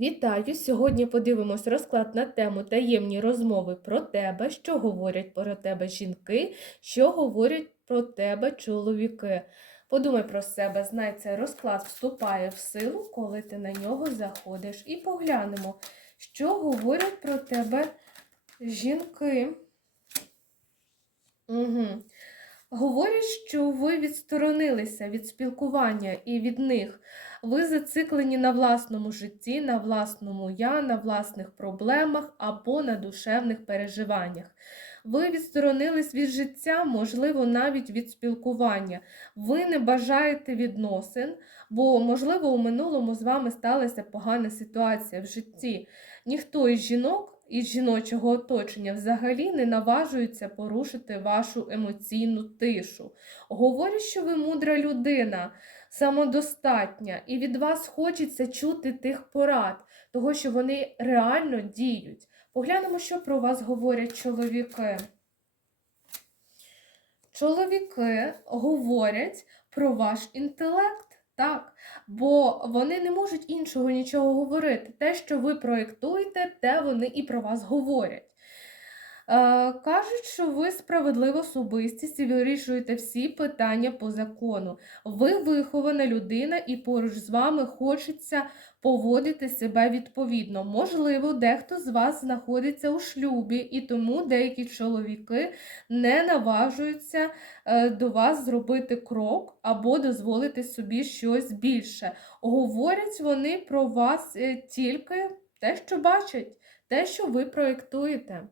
Вітаю! Сьогодні подивимось розклад на тему таємні розмови про тебе, що говорять про тебе жінки, що говорять про тебе чоловіки. Подумай про себе, знай, цей розклад вступає в силу, коли ти на нього заходиш. І поглянемо, що говорять про тебе жінки. Угу. Говорять, що ви відсторонилися від спілкування і від них. Ви зациклені на власному житті, на власному я, на власних проблемах або на душевних переживаннях. Ви відсторонились від життя, можливо, навіть від спілкування. Ви не бажаєте відносин, бо, можливо, у минулому з вами сталася погана ситуація в житті. Ніхто із жінок із жіночого оточення взагалі не наважується порушити вашу емоційну тишу. Говорять, що ви мудра людина, самодостатня, і від вас хочеться чути тих порад, того, що вони реально діють. Поглянемо, що про вас говорять чоловіки. Чоловіки говорять про ваш інтелект. Так, бо вони не можуть іншого нічого говорити. Те, що ви проєктуєте, те вони і про вас говорять. Е, кажуть, що ви справедлива особистість і вирішуєте всі питання по закону. Ви вихована людина, і поруч з вами хочеться поводити себе відповідно. Можливо, дехто з вас знаходиться у шлюбі, і тому деякі чоловіки не наважуються е, до вас зробити крок або дозволити собі щось більше. Говорять вони про вас е, тільки те, що бачать, те, що ви проєктуєте.